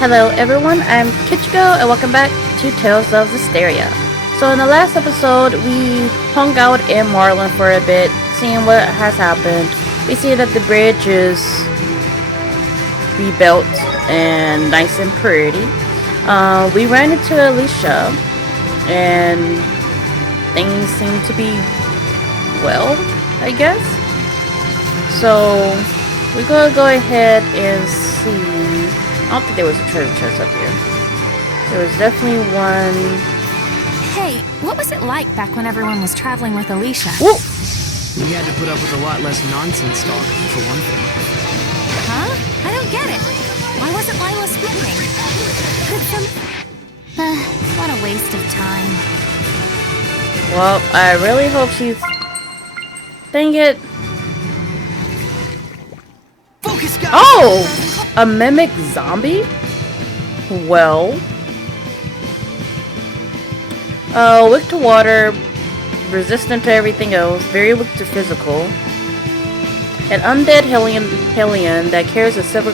Hello everyone, I'm Kichiko and welcome back to Tales of Zestiria. So in the last episode, we hung out in Marlin for a bit, seeing what has happened. We see that the bridge is rebuilt and nice and pretty. We ran into Elysia and things seem to be well, I guess. So we're gonna go ahead and see. I don't think there was a treasure chest up here. There was definitely one. Hey, what was it like back when everyone was traveling with Elysia? Whoa! We had to put up with a lot less nonsense talk, for one thing. Huh? I don't get it. Why wasn't Lila speaking? Could some... what a waste of time. Well, I really hope she's... Dang it. Focus, guys! Oh! A mimic zombie? Well... weak to water, resistant to everything else, very weak to physical. An undead Hellion that carries a silver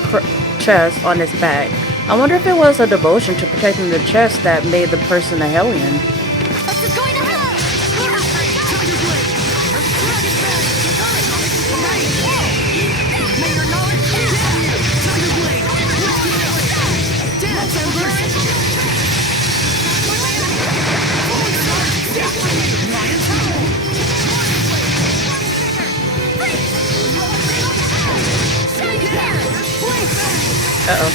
chest on its back. I wonder if it was a devotion to protecting the chest that made the person a Hellion. What's this going to happen? Uh-oh.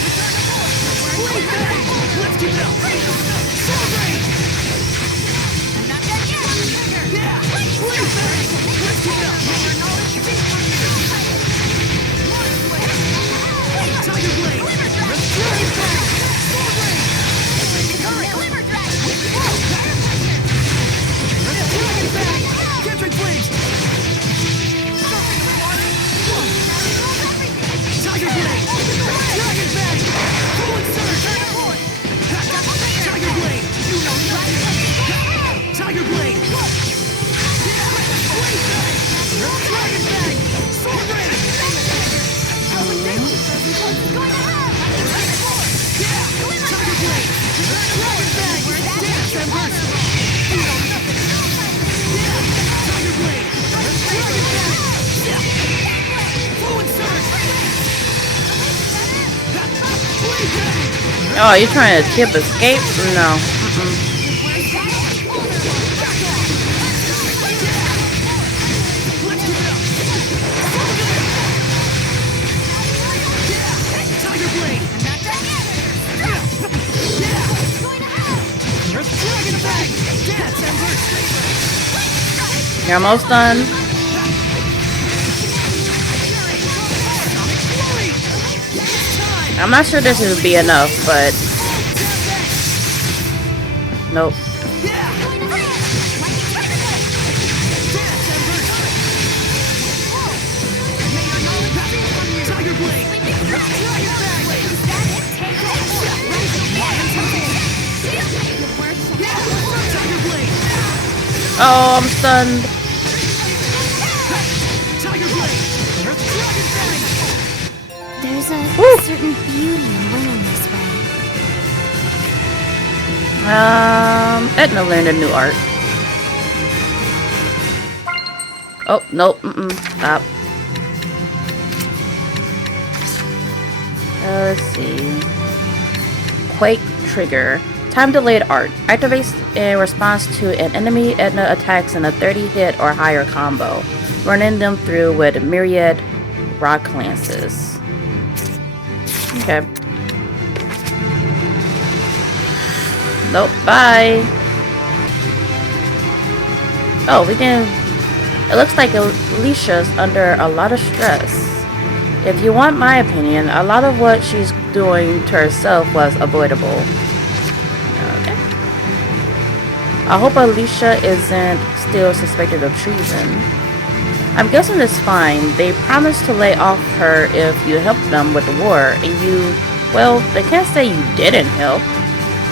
Oh, you're trying to tip escape? No. You're almost done. I'm not sure this would be enough, but nope. Oh, I'm stunned. There's a certain beauty in winning this way. Edna learned a new art. Oh, nope, stop. Let's see. Quake trigger. Time delayed art. Activates in response to an enemy Edna attacks in a 30 hit or higher combo, running them through with myriad rock lances. Okay. Nope, bye. Oh, we didn't... It looks like Alicia's under a lot of stress. If you want my opinion, a lot of what she's doing to herself was avoidable. Okay. I hope Elysia isn't still suspected of treason. I'm guessing it's fine. They promised to lay off her if you helped them with the war, and you... Well, they can't say you didn't help.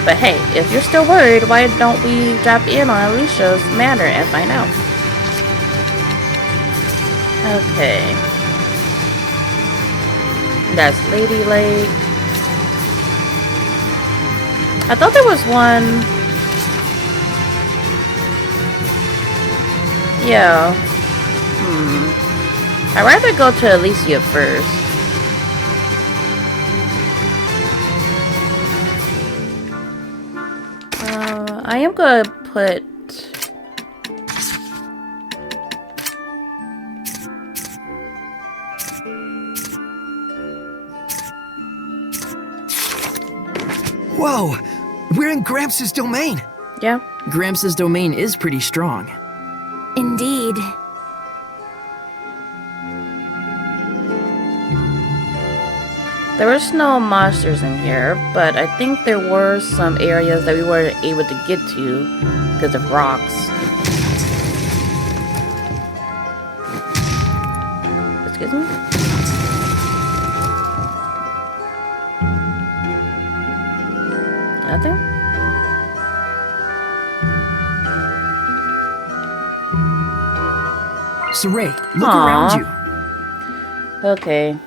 But hey, if you're still worried, why don't we drop in on Alicia's manor and find out? Okay. That's Ladylake. I thought there was one. Yeah. I'd rather go to Elysia first. I am gonna put. Whoa! We're in Gramps' domain! Yeah. Gramps' domain is pretty strong. Indeed. There was no monsters in here, but I think there were some areas that we weren't able to get to because of rocks. Excuse me? Nothing? Saray, look Aw. around you. Okay.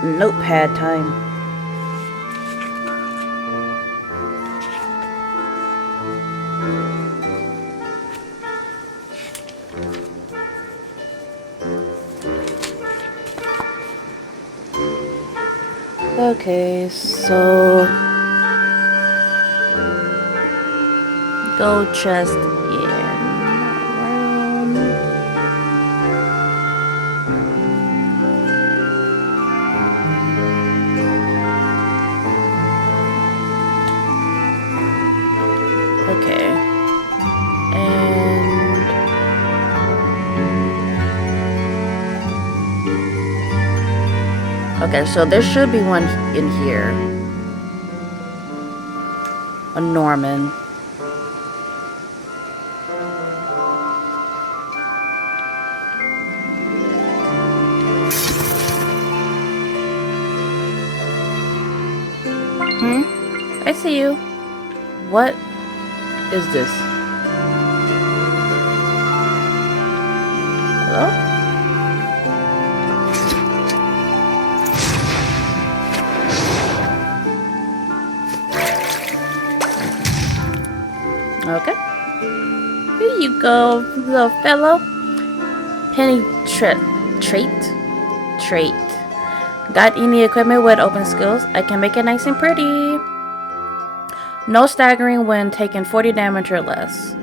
Notepad time. Okay, so gold chest in room. Okay, and okay, so there should be one in here. A Norman. I see you. What is this? Hello? Okay. Here you go, little fellow. Penny trait. Got any equipment with open skills? I can make it nice and pretty. No staggering when taking 40 damage or less.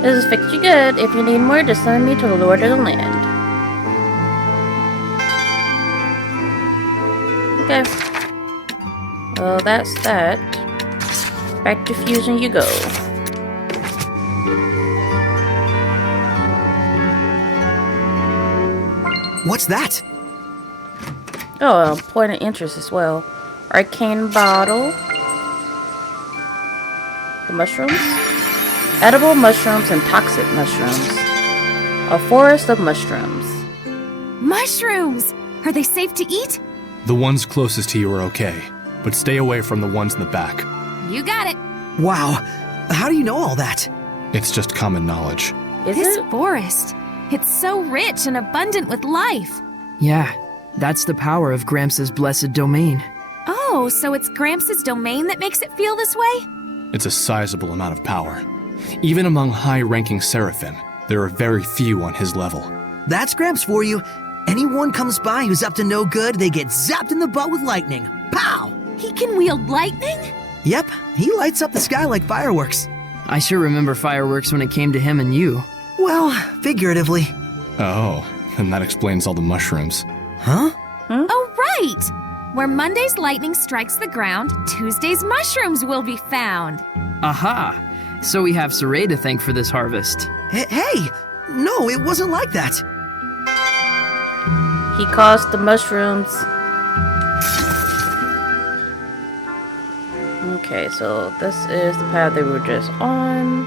This is fixed you good. If you need more, just send me to the Lord of the Land. Okay. Well, that's that. Back to fusion you go. What's that? Oh, a point of interest as well. Arcane bottle. The mushrooms? Edible mushrooms and toxic mushrooms. A forest of mushrooms. Mushrooms! Are they safe to eat? The ones closest to you are okay, but stay away from the ones in the back. You got it. Wow, how do you know all that? It's just common knowledge. Is This it? forest. It's so rich and abundant with life. Yeah, that's the power of Gramps' blessed domain. Oh, so it's Gramps' domain that makes it feel this way? It's a sizable amount of power. Even among high-ranking seraphim, there are very few on his level. That's Gramps for you. Anyone comes by who's up to no good, they get zapped in the butt with lightning. Pow! He can wield lightning? Yep, he lights up the sky like fireworks. I sure remember fireworks when it came to him and you. Well, figuratively. Oh, and that explains all the mushrooms. Huh? Oh, right! Where Monday's lightning strikes the ground, Tuesday's mushrooms will be found. Aha! So we have Saray to thank for this harvest. Hey! No, it wasn't like that. He caused the mushrooms. Okay, so this is the path they were just on.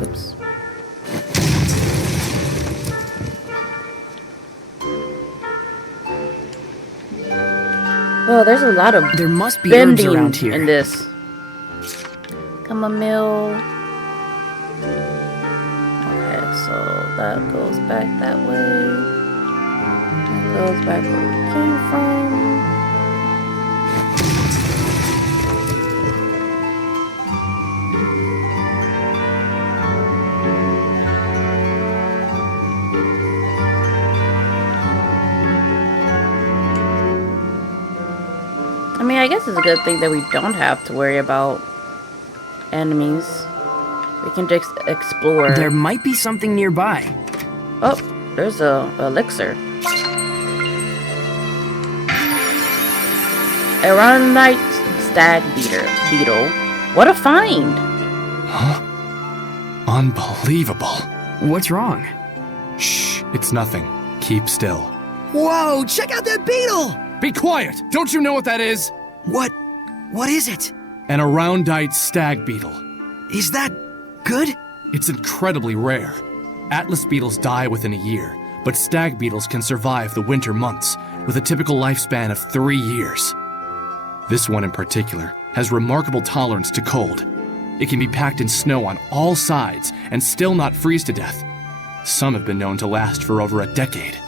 Oops. Oh, there's a lot of There must be herbs bending around here. in this. Chamomile. Okay, so that goes back that way. That goes back where we came from. I mean, I guess it's a good thing that we don't have to worry about enemies. We can just explore. There might be something nearby. Oh, there's a elixir. Aeronite stag beetle. What a find! Huh? Unbelievable. What's wrong? Shh, it's nothing. Keep still. Whoa, check out that beetle! Be quiet! Don't you know what that is? What is it? An Aroundite stag beetle. Is that good? It's incredibly rare. Atlas beetles die within a year, but stag beetles can survive the winter months, with a typical lifespan of 3 years. This one in particular has remarkable tolerance to cold. It can be packed in snow on all sides and still not freeze to death. Some have been known to last for over a decade.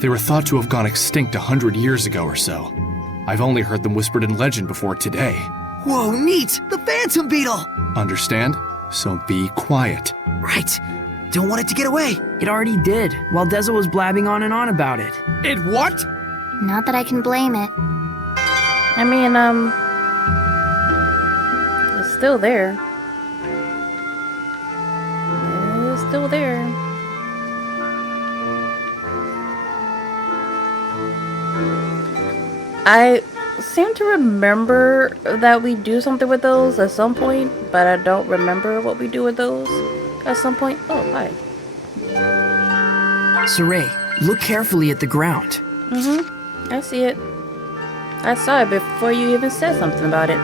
They were thought to have gone extinct 100 years ago or so. I've only heard them whispered in legend before today. Whoa, neat! The phantom beetle! Understand? So be quiet. Right. Don't want it to get away. It already did, while Deza was blabbing on and on about it. It what? Not that I can blame it. I mean, it's still there. It's still there. I seem to remember that we do something with those at some point, but I don't remember what we do with those at some point. Oh, hi. Saray, look carefully at the ground. I see it. I saw it before you even said something about it.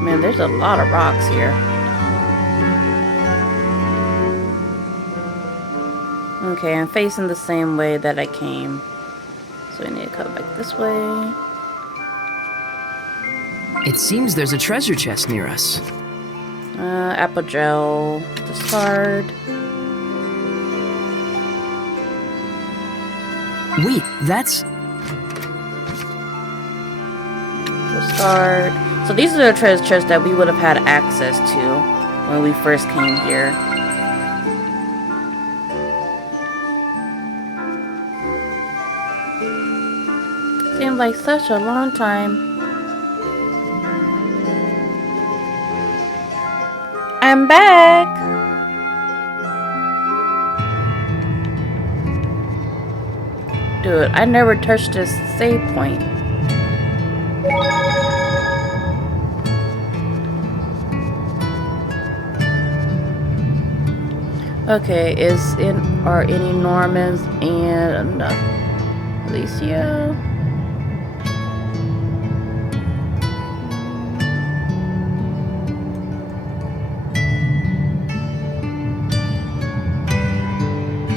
Man, there's a lot of rocks here. Okay, I'm facing the same way that I came. So we need to cut back this way. It seems there's a treasure chest near us. Apple gel. Discard. Wait, that's... Discard. So these are the treasure chests that we would have had access to when we first came here. Seemed like such a long time. I'm back! Dude, I never touched this save point. Okay, are any Normans and Elysia?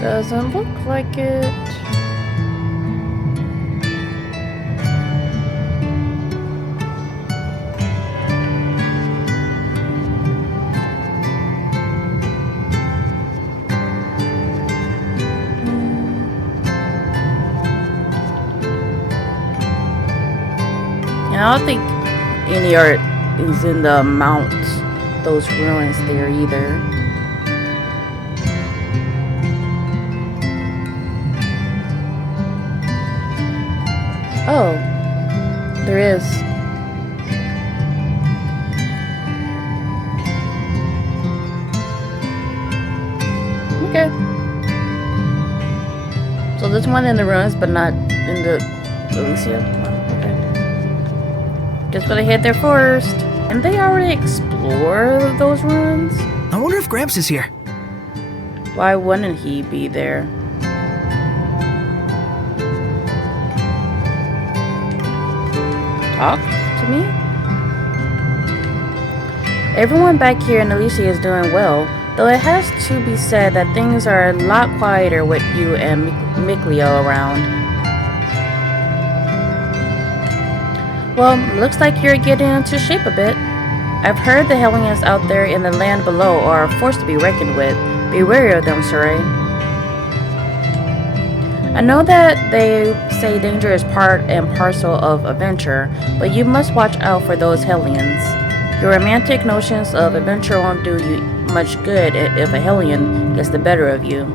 Doesn't look like it. And I don't think any art is in the mount, those ruins there either. Oh, there is. Okay. So there's one in the ruins, but not in the Elysia. Oh, okay. Just gotta head there first. And they already explore those ruins? I wonder if Gramps is here. Why wouldn't he be there? talk to me? Everyone back here in Elysia is doing well, though it has to be said that things are a lot quieter with you and Mikleo around. Well, looks like you're getting into shape a bit. I've heard the Hellions out there in the land below are a force to be reckoned with. Be wary of them, Saray. I know that they say danger is part and parcel of adventure, but you must watch out for those Hellions. Your romantic notions of adventure won't do you much good if a Hellion gets the better of you.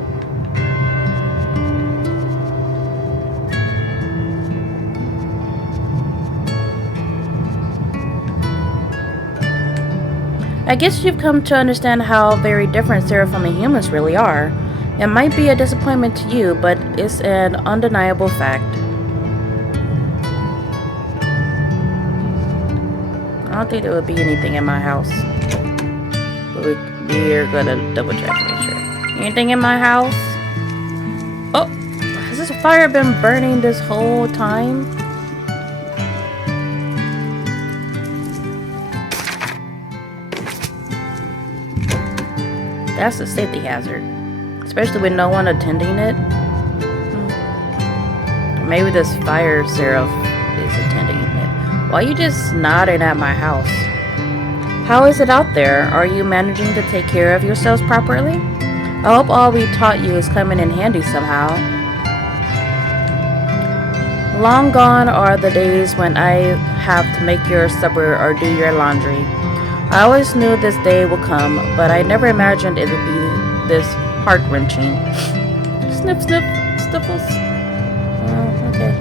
I guess you've come to understand how very different Seraphim and humans really are. It might be a disappointment to you, but it's an undeniable fact. I don't think there would be anything in my house. But we're gonna double check to make sure. Anything in my house? Oh! Has this fire been burning this whole time? That's a safety hazard. Especially with no one attending it. Maybe this fire seraph is attending it. Why are you just nodding at my house? How is it out there? Are you managing to take care of yourselves properly? I hope all we taught you is coming in handy somehow. Long gone are the days when I have to make your supper or do your laundry. I always knew this day would come, but I never imagined it would be this heart-wrenching. Sniff, sniff, sniffles. Oh, okay.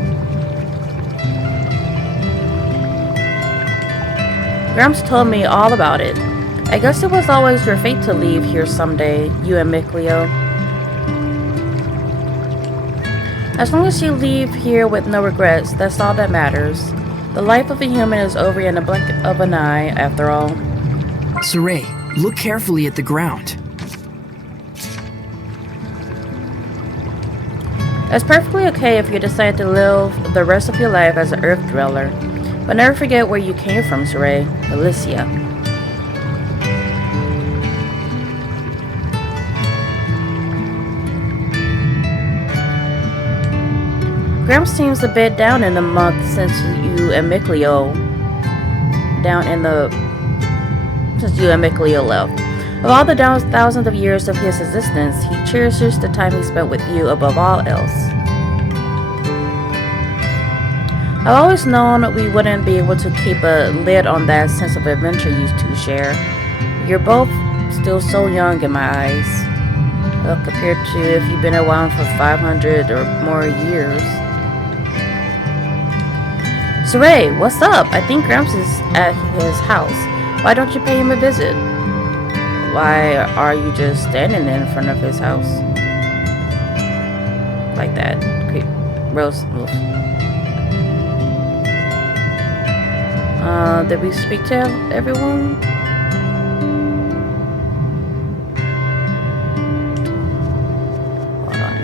Gramps told me all about it. I guess it was always your fate to leave here someday, you and Mikleo. As long as you leave here with no regrets, that's all that matters. The life of a human is over in a blink of an eye, after all. Saray, look carefully at the ground. It's perfectly okay if you decide to live the rest of your life as an Earth dweller, but never forget where you came from, Saray, Elysia. Gramps seems a bit down in the month since you and Mikleo left. Of all the thousands of years of his existence, he cherishes the time he spent with you above all else. I've always known we wouldn't be able to keep a lid on that sense of adventure you two share. You're both still so young in my eyes. Well, compared to if you've been around for 500 or more years. Saray, what's up? I think Gramps is at his house. Why don't you pay him a visit? Why are you just standing in front of his house? Like that. Okay. Rose, move. Did we speak to everyone? Hold on.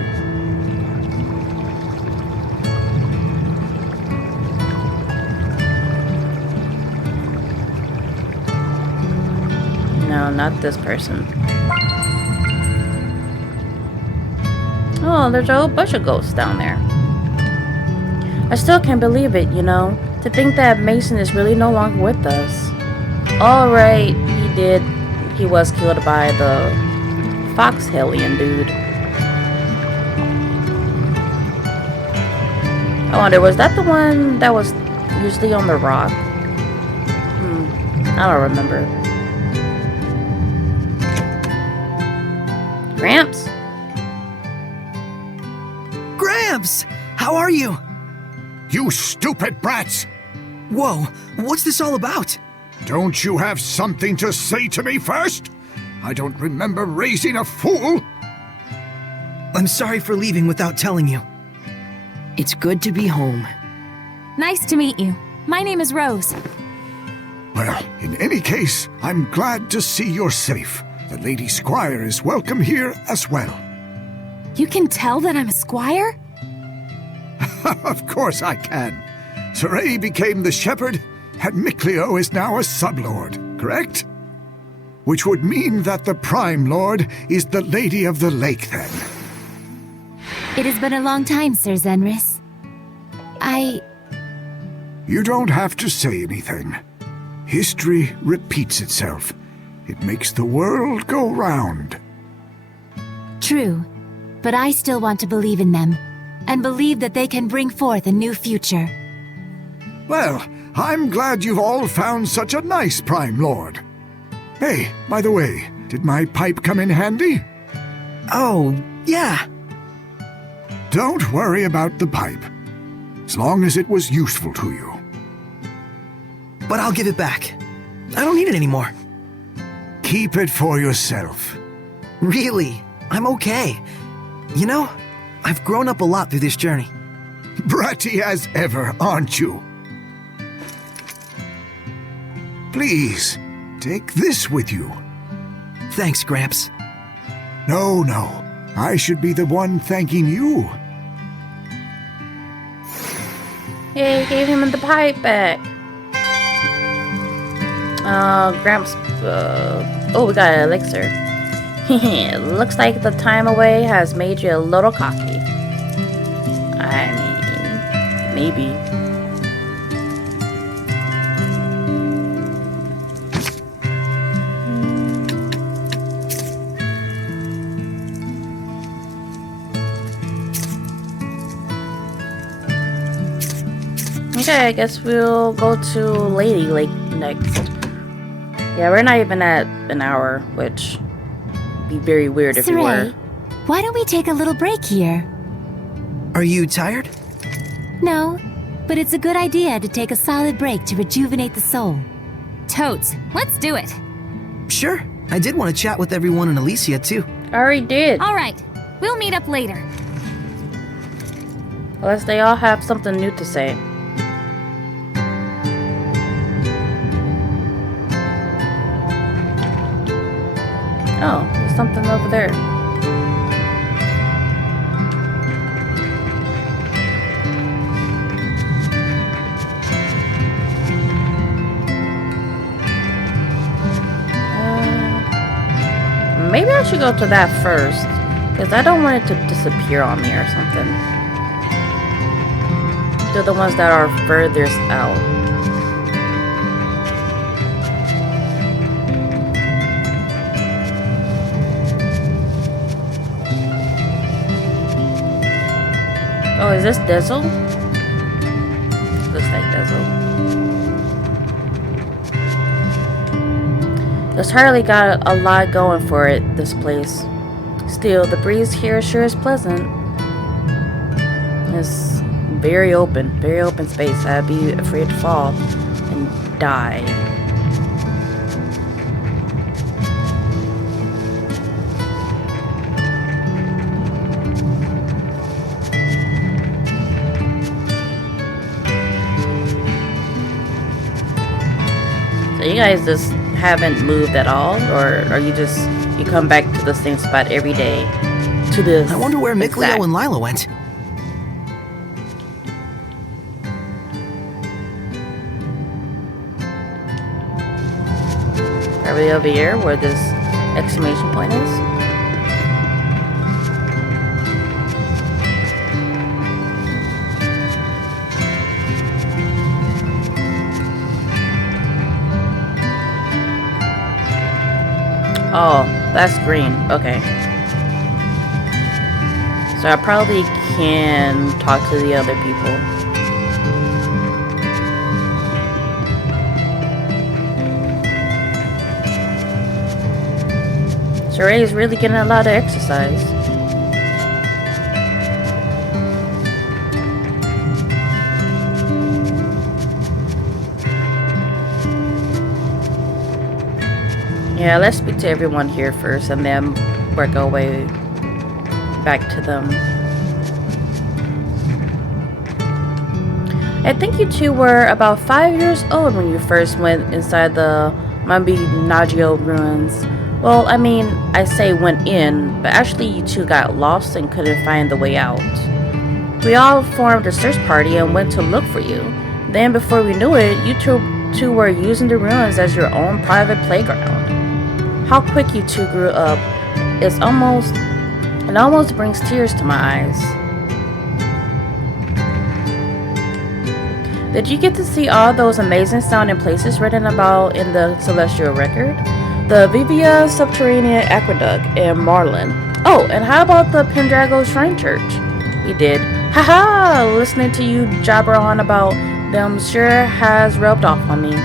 No, not this person. Oh, there's a whole bunch of ghosts down there. I still can't believe it, you know, to think that Mason is really no longer with us. Alright, he was killed by the Fox Hellion dude. I wonder, was that the one that was usually on the rock? I don't remember. Gramps? Gramps! How are you? You stupid brats! Whoa, what's this all about? Don't you have something to say to me first? I don't remember raising a fool! I'm sorry for leaving without telling you. It's good to be home. Nice to meet you. My name is Rose. Well, in any case, I'm glad to see you're safe. The Lady Squire is welcome here as well. You can tell that I'm a squire? Of course I can. Saray became the shepherd, and Mikleo is now a sublord, correct? Which would mean that the Prime Lord is the Lady of the Lake, then. It has been a long time, Sir Zenris. You don't have to say anything. History repeats itself. It makes the world go round. True, but I still want to believe in them, and believe that they can bring forth a new future. Well, I'm glad you've all found such a nice Prime Lord. Hey, by the way, did my pipe come in handy? Oh, yeah. Don't worry about the pipe, as long as it was useful to you. But I'll give it back. I don't need it anymore. Keep it for yourself. Really, I'm okay. You know, I've grown up a lot through this journey. Bratty as ever, aren't you? Please, take this with you. Thanks, Gramps. No, I should be the one thanking you. Yay, gave him the pipe back. Gramps, oh, we got an elixir. Looks like the time away has made you a little cocky. I mean, maybe. Okay, I guess we'll go to Ladylake next. Yeah, we're not even at an hour, which would be very weird if we were. Why don't we take a little break here? Are you tired? No, but it's a good idea to take a solid break to rejuvenate the soul. Totes, let's do it. Sure. I did want to chat with everyone in Elysia, too. I already did. All right, we'll meet up later. Unless they all have something new to say. Oh, there's something over there. Maybe I should go to that first, because I don't want it to disappear on me or something. They're the ones that are furthest out. Oh, is this Dizzle? Looks like Dizzle. It's hardly got a lot going for it, this place. Still, the breeze here sure is pleasant. It's very open space. I'd be afraid to fall and die. So you guys just haven't moved at all, or are you come back to the same spot every day? To this. I wonder where Mikleo and Lila went. Probably over here where this exclamation point is. Oh, that's green. Okay. So I probably can talk to the other people. Saray is really getting a lot of exercise. Yeah, let's speak to everyone here first and then work our way back to them. I think you two were about 5 years old when you first went inside the Mambinagio ruins. Well, I mean, I say went in, but actually you two got lost and couldn't find the way out. We all formed a search party and went to look for you. Then before we knew it, you two were using the ruins as your own private playground. How quick you two grew up. It almost brings tears to my eyes. Did you get to see all those amazing sounding places written about in the Celestial Record? The Vivia Subterranean Aqueduct in Marlin. Oh, and how about the Pendrago Shrine Church? You did. Haha! Listening to you jabber on about them sure has rubbed off on me.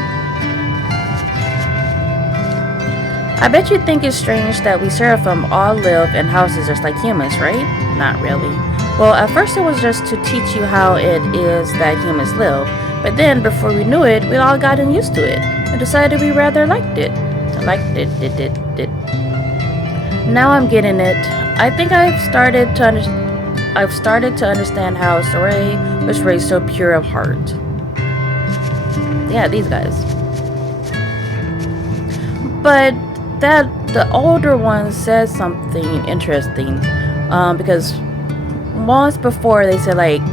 I bet you think it's strange that we Seraphim all live in houses just like humans, right? Not really. Well, at first it was just to teach you how it is that humans live, but then before we knew it, we all gotten used to it and decided we rather liked it. Now I'm getting it. I think I've started to understand how Saray was raised so pure of heart. Yeah, these guys. But that the older one said something interesting, because once before they said like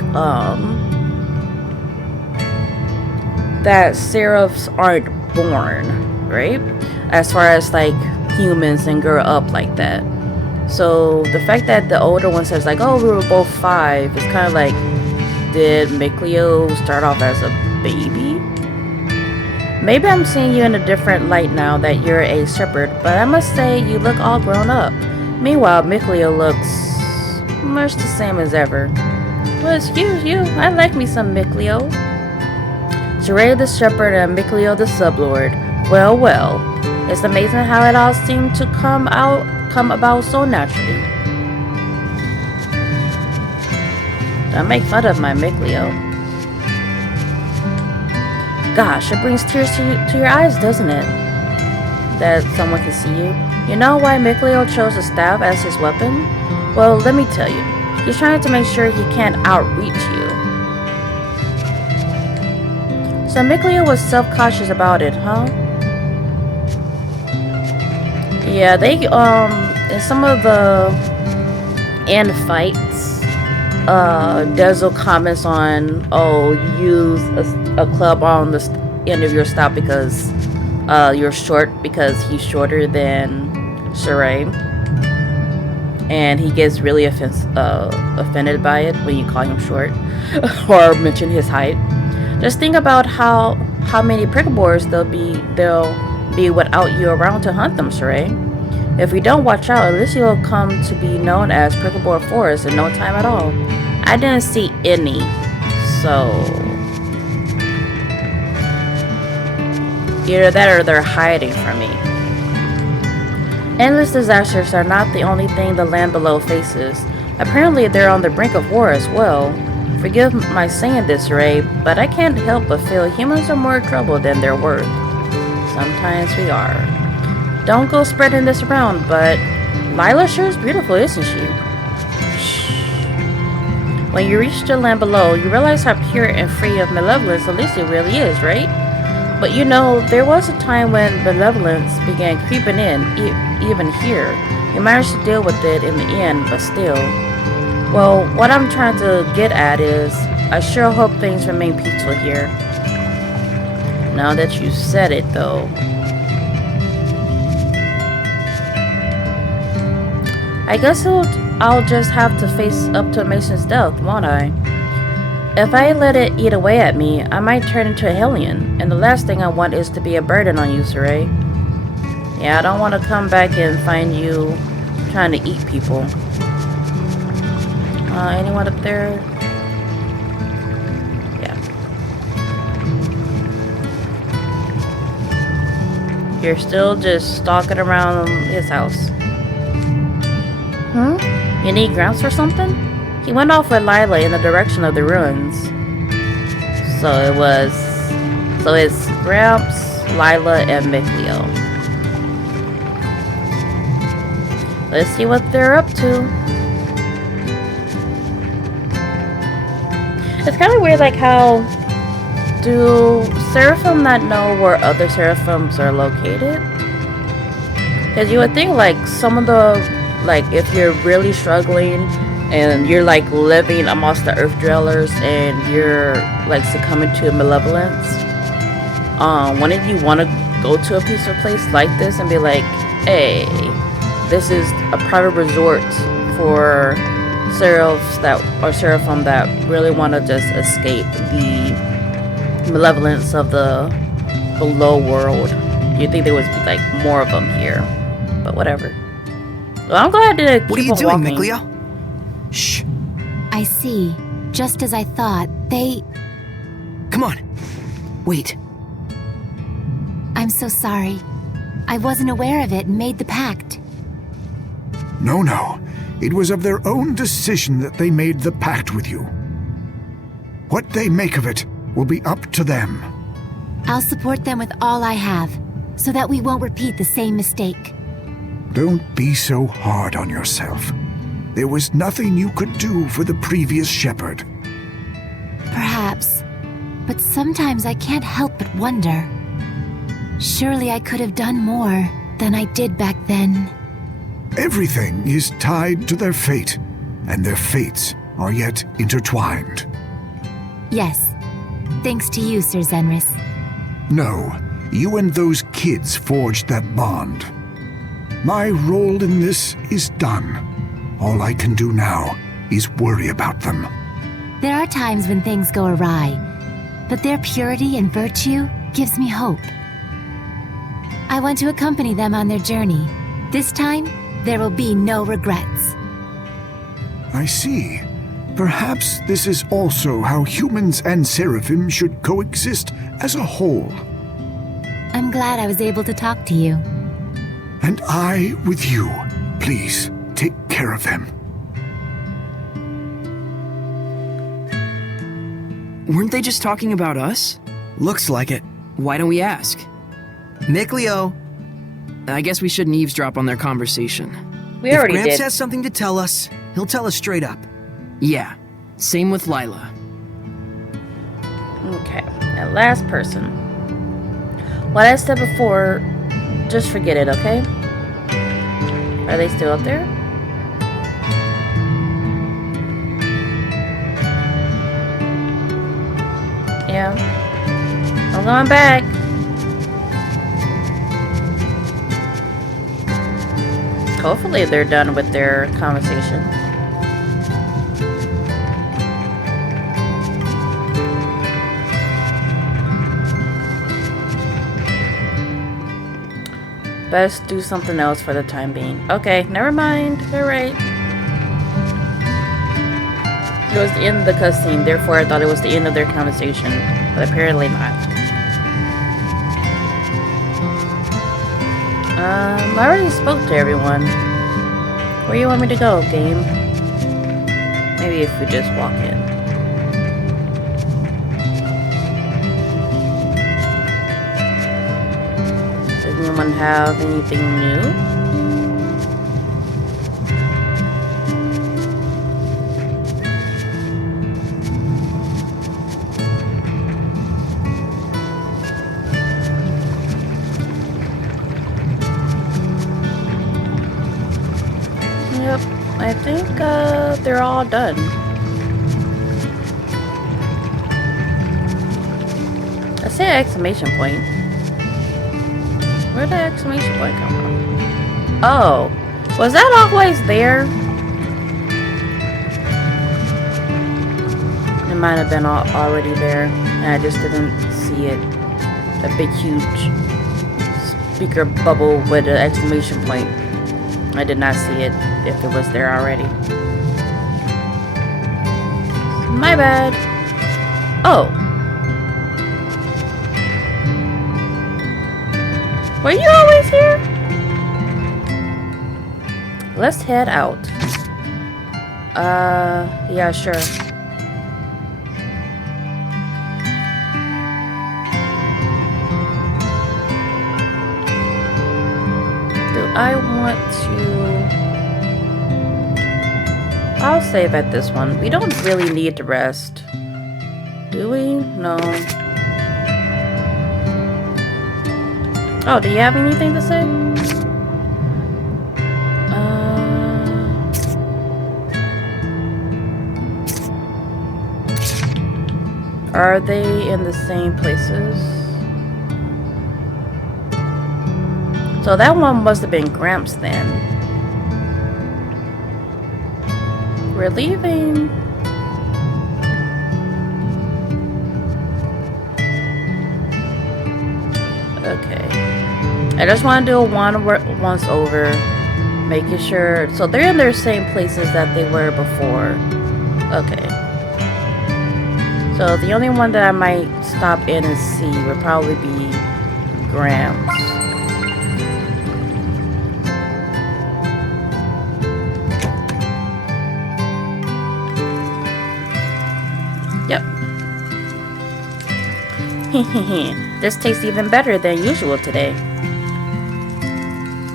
that seraphs aren't born, right? As far as like humans and grow up like that. So the fact that the older one says like, oh, we were both 5, it's kind of like, did Mikleo start off as a baby? Maybe I'm seeing you in a different light now that you're a shepherd, but I must say you look all grown up. Meanwhile, Mikleo looks much the same as ever. Well, excuse you, I like me some Mikleo. Saray the shepherd and Mikleo the sublord. Well, well. It's amazing how it all seemed to come about so naturally. Don't make fun of my Mikleo. Gosh, it brings tears to your eyes, doesn't it? That someone can see you. You know why Mikleo chose a staff as his weapon? Well, let me tell you. He's trying to make sure he can't outreach you. So Mikleo was self-cautious about it, huh? Yeah, they in some of the end fights, Dezel comments on, oh, use a club on the end of your staff because you're short, because he's shorter than Saray, and he gets really offended by it when you call him short or mention his height. Just think about how many prickleborers they'll be without you around to hunt them, Saray. If we don't watch out, Elysia will come to be known as Pricklebore Forest in no time at all. I didn't see any, so either that or they're hiding from me. Endless disasters are not the only thing the land below faces. Apparently they're on the brink of war as well. Forgive my saying this, Ray, but I can't help but feel humans are more trouble than they're worth. Sometimes we are. Don't go spreading this around, but Lila sure is beautiful, isn't she? Shh. When you reach the land below, you realize how pure and free of malevolence Elysia really is, right? But you know, there was a time when malevolence began creeping in, even here. You managed to deal with it in the end, but still. Well, what I'm trying to get at is, I sure hope things remain peaceful here. Now that you said it, though. I guess I'll just have to face up to Mason's death, won't I? If I let it eat away at me, I might turn into a Hellion, and the last thing I want is to be a burden on you, Saray. Yeah, I don't want to come back and find you trying to eat people. Anyone up there? Yeah. You're still just stalking around his house. You need grounds for something? He went off with Lila in the direction of the ruins. So it's Gramps, Lila, and Mikleo. Let's see what they're up to. It's kind of weird, like, how do Seraphim not know where other Seraphims are located? Because you would think, like, some of the, like, if you're really struggling and you're like living amongst the earth dwellers and you're like succumbing to malevolence, wouldn't you want to go to a peaceful place like this and be like, hey, this is a private resort for seraphim that really want to just escape the malevolence of the below world? You'd think there would be like more of them here, but whatever. Well, I'm glad to keep What are you on doing, walking. Miclio? Shh. I see. Just as I thought, they... Come on. Wait. I'm so sorry. I wasn't aware of it and made the pact. No. It was of their own decision that they made the pact with you. What they make of it will be up to them. I'll support them with all I have, so that we won't repeat the same mistake. Don't be so hard on yourself. There was nothing you could do for the previous shepherd. Perhaps. But sometimes I can't help but wonder. Surely I could have done more than I did back then. Everything is tied to their fate, and their fates are yet intertwined. Yes. Thanks to you, Sir Zenris. No, you and those kids forged that bond. My role in this is done. All I can do now is worry about them. There are times when things go awry, but their purity and virtue gives me hope. I want to accompany them on their journey. This time, there will be no regrets. I see. Perhaps this is also how humans and seraphim should coexist as a whole. I'm glad I was able to talk to you. And I with you. Please, take care of them. Weren't they just talking about us? Looks like it. Why don't we ask? Miclio, I guess we shouldn't eavesdrop on their conversation. We if already Gramps did. has something to tell us, he'll tell us straight up. Yeah, same with Lila. Okay, that last person. What I said before, just forget it, okay? Are they still up there? Yeah. I'm going back. Hopefully they're done with their conversation. Best do something else for the time being. Okay, never mind. You're right. It was the end of the cutscene, therefore I thought it was the end of their conversation. But apparently not. I already spoke to everyone. Where do you want me to go, game? Maybe if we just walk in. Does anyone have anything new? Yep, I think they're all done. I say exclamation point. Where'd the exclamation point come from? Oh, was that always there? It might have been already there, and I just didn't see it. A big, huge speaker bubble with an exclamation point. I did not see it if it was there already. My bad. Oh. Were you always here? Let's head out. Yeah, sure. Do I want to... I'll save at this one. We don't really need to rest. Do we? No. Oh, do you have anything to say? Are they in the same places? So that one must have been Gramps then. We're leaving. Okay. I just want to do a once over, making sure. So they're in their same places that they were before. Okay. So the only one that I might stop in and see would probably be Gramps. Yep. This tastes even better than usual today.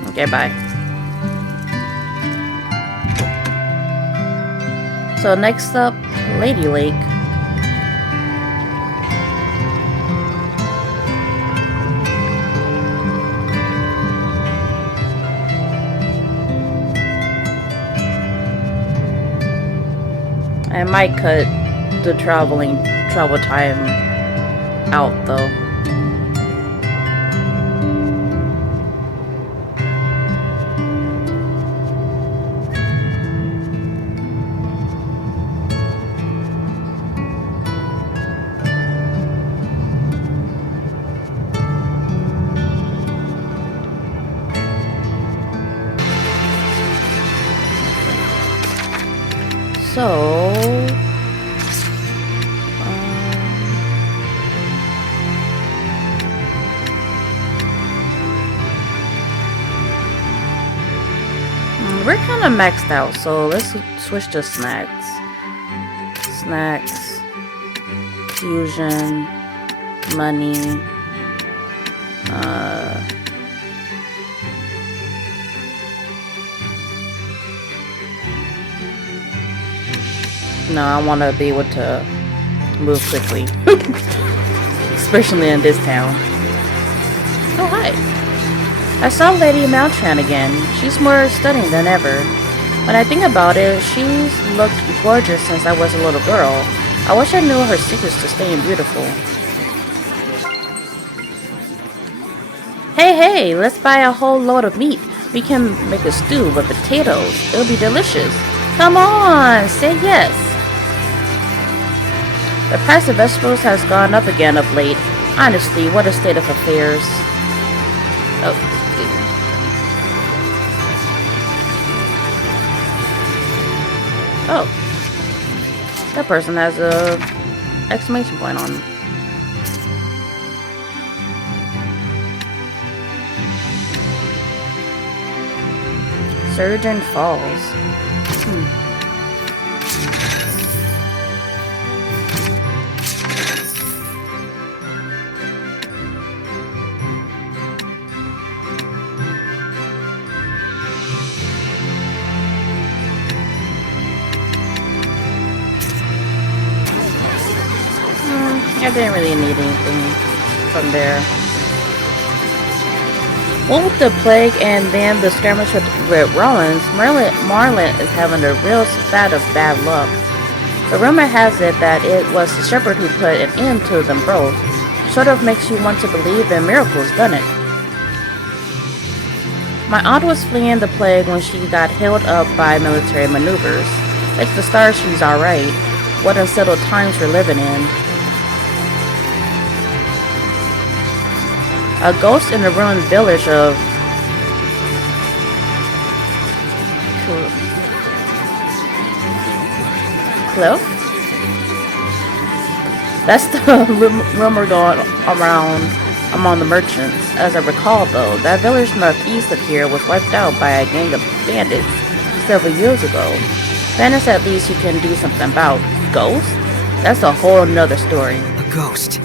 Okay, bye. So next up, Ladylake. I might cut the travel time out though. So, we're kind of maxed out, so let's switch to snacks. Snacks, fusion, money, no, I want to be able to move quickly. Especially in this town. Oh, hi. I saw Lady Maltran again. She's more stunning than ever. When I think about it, she's looked gorgeous since I was a little girl. I wish I knew her secrets to staying beautiful. Hey, let's buy a whole load of meat. We can make a stew with potatoes. It'll be delicious. Come on, say yes. The price of vegetables has gone up again of late. Honestly, what a state of affairs. Oh, excuse me. Oh. That person has a exclamation point on him. Surgeon Falls. I didn't really need anything from there. What with the plague and then the skirmish with Rollins, Marlin is having a real spat of bad luck. The rumor has it that it was the shepherd who put an end to them both. Sort of makes you want to believe in miracles, doesn't it? My aunt was fleeing the plague when she got held up by military maneuvers. Thanks to stars she's alright. What unsettled times we're living in. A ghost in the ruined village of Cliff? That's the rumor going around among the merchants. As I recall though, that village northeast of here was wiped out by a gang of bandits several years ago. Bandits at least you can do something about. Ghosts? That's a whole nother story. A ghost.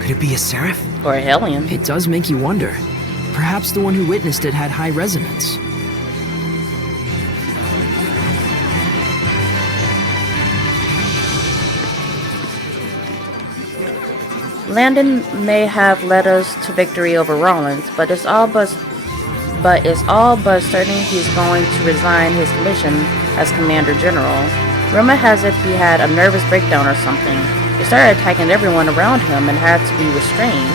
Could it be a seraph? Or a hellion. It does make you wonder. Perhaps the one who witnessed it had high resonance. Landon may have led us to victory over Rollins, but it's all but certain he's going to resign his commission as Commander General. Rumor has it he had a nervous breakdown or something. He started attacking everyone around him and had to be restrained.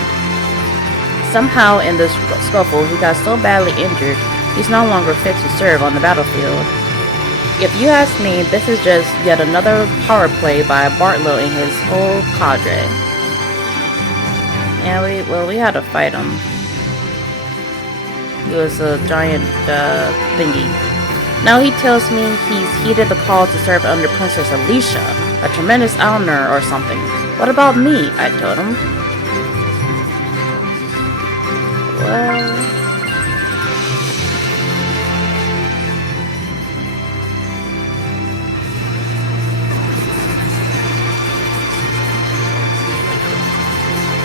Somehow in this scuffle, he got so badly injured, he's no longer fit to serve on the battlefield. If you ask me, this is just yet another power play by Bartlow and his whole cadre. Yeah, we had to fight him. He was a giant thingy. Now he tells me he's heeded the call to serve under Princess Elysia, a tremendous honor or something. What about me? I told him. Well...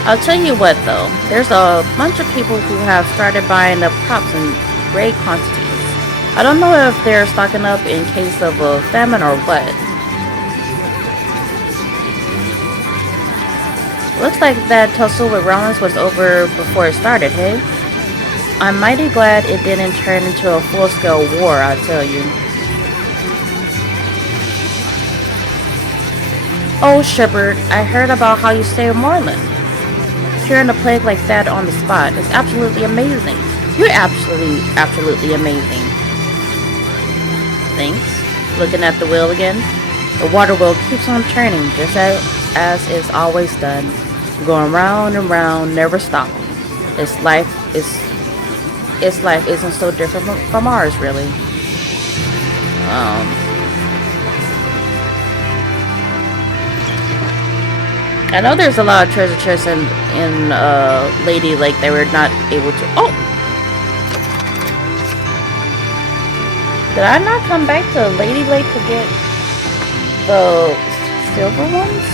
I'll tell you what though, there's a bunch of people who have started buying up crops in great quantities. I don't know if they're stocking up in case of a famine or what. Looks like that tussle with Rollins was over before it started, hey? I'm mighty glad it didn't turn into a full-scale war, I tell you. Oh, Shepard, I heard about how you saved Moreland. Curing a plague like that on the spot is absolutely amazing. You're absolutely amazing. Thanks. Looking at the wheel again. The water wheel keeps on turning just as it's always done. Going round and round, never stopping. Its life isn't so different from ours, really. I know there's a lot of treasure chests in Ladylake they were not able to... Oh! Did I not come back to Ladylake to get the silver ones?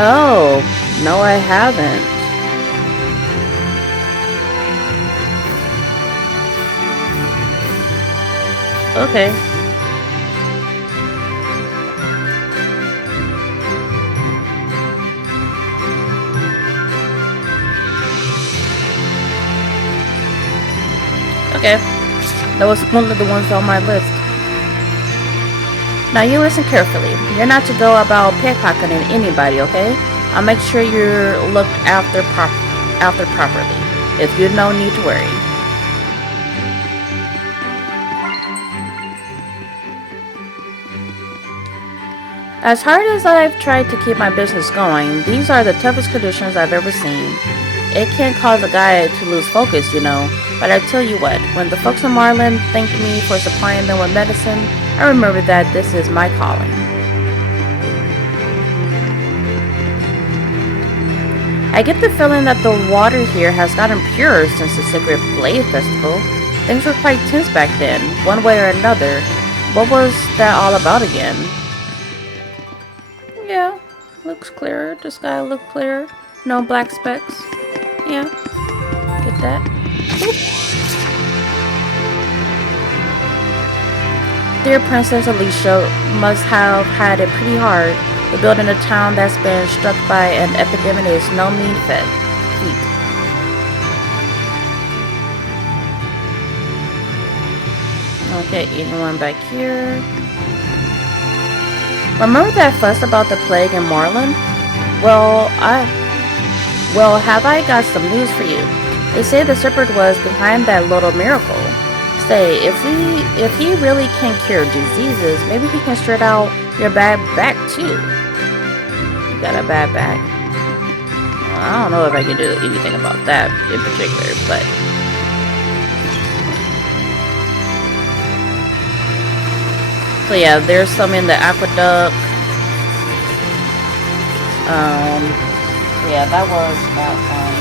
Oh, no I haven't. Okay. Okay, that was one of the ones on my list. Now you listen carefully. You're not to go about pickpocketing anybody, okay? I'll make sure you're looked after properly. If you no need to worry. As hard as I've tried to keep my business going, these are the toughest conditions I've ever seen. It can cause a guy to lose focus, you know. But I tell you what, when the folks in Marlin thanked me for supplying them with medicine, I remembered that this is my calling. I get the feeling that the water here has gotten purer since the Secret Blade Festival. Things were quite tense back then, one way or another. What was that all about again? Yeah, looks clearer. The sky looks clearer. No black specks. Yeah, get that. Oop. Dear Princess Elysia must have had it pretty hard. Rebuilding a town that's been struck by an epidemic is no mean feat. Okay, anyone back here? Remember that fuss about the plague in Moreland? Well, have I got some news for you. They say the Shepherd was behind that little miracle. Say, if he really can cure diseases, maybe he can straight out your bad back too. You got a bad back? Well, I don't know if I can do anything about that in particular, but... So yeah, there's some in the aqueduct. Yeah, that was that one.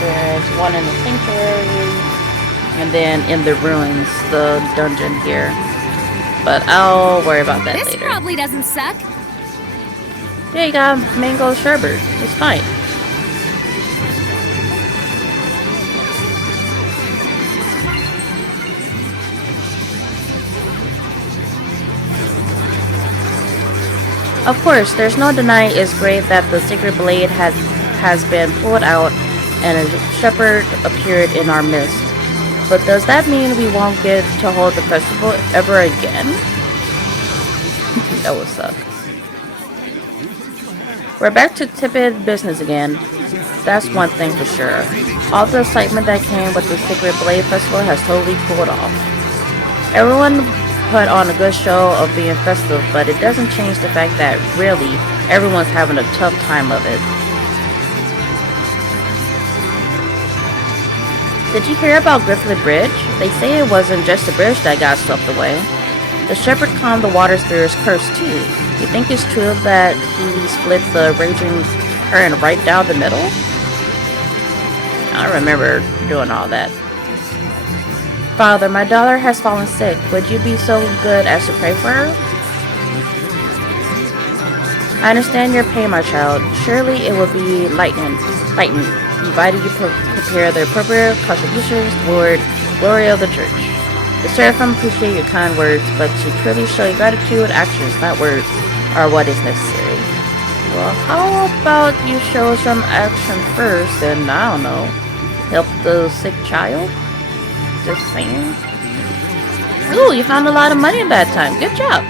There's one in the sanctuary, and then in the ruins, the dungeon here. But I'll worry about that later. This probably doesn't suck. Yeah, you got mango sherbet. It's fine. Of course, there's no denying it's great that the Secret Blade has been pulled out and a shepherd appeared in our midst. but does that mean we won't get to hold the festival ever again? That would suck. We're back to tepid business again. That's one thing for sure. All the excitement that came with the Secret Blade Festival has totally cooled off. Everyone put on a good show of being festive, but it doesn't change the fact that really everyone's having a tough time of it. Did you hear about Griffith Bridge? They say it wasn't just the bridge that got swept away. The shepherd calmed the water spirit's curse too. You think it's true that he split the raging current right down the middle? I remember doing all that. Father, my daughter has fallen sick. Would you be so good as to pray for her? I understand your pain, my child. Surely it will be lightning. Invited you to prepare the appropriate contributions toward glory of the church. The Seraphim appreciate your kind words, but to truly show your gratitude, actions, not words, are what is necessary. Well, how about you show some action first and, I don't know, help the sick child? Just saying. Ooh, you found a lot of money that time. Good job.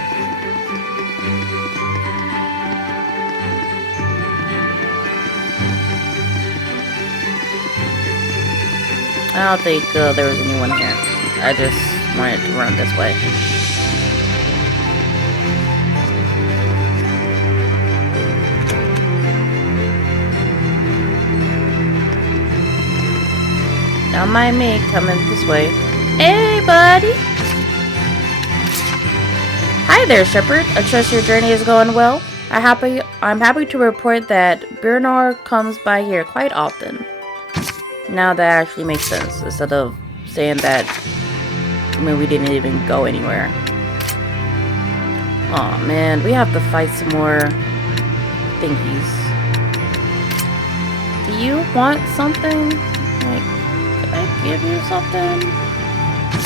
I don't think there was anyone here. I just wanted to run this way. Don't mind me coming this way. Hey, buddy! Hi there, Shepherd. I trust your journey is going well. I'm happy to report that Bernard comes by here quite often. Now that actually makes sense, instead of saying that we didn't even go anywhere. Oh man, we have to fight some more thingies. Do you want something? Like, can I give you something?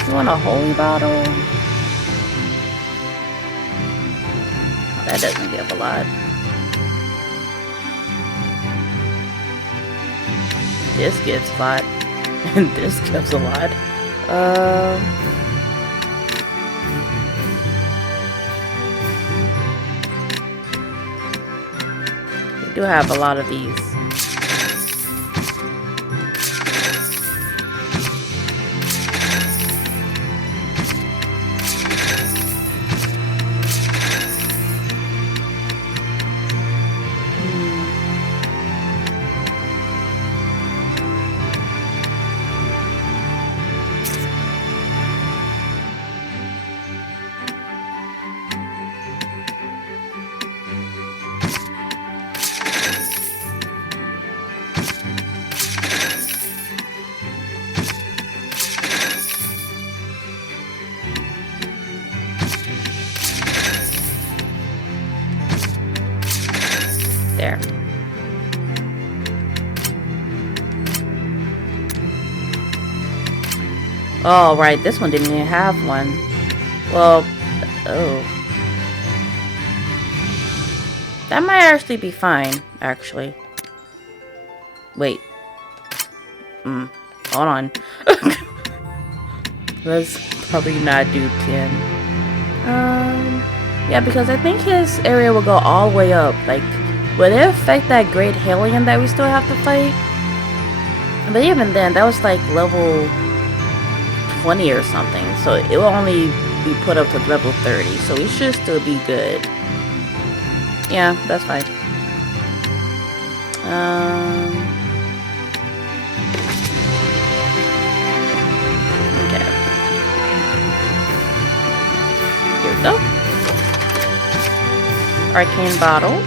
You want a holy bottle? Oh, that doesn't give a lot. This gives a lot. And this gives a lot. We do have a lot of these. There. Oh, right. This one didn't even have one. Well, oh. That might actually be fine, actually. Wait. Hold on. Let's probably not do 10. Yeah, because I think his area will go all the way up. Like, would it affect that great alien that we still have to fight? But even then, that was like level 20 or something. So it will only be put up to level 30. So we should still be good. Yeah, that's fine. Okay. Here we go. Arcane bottle.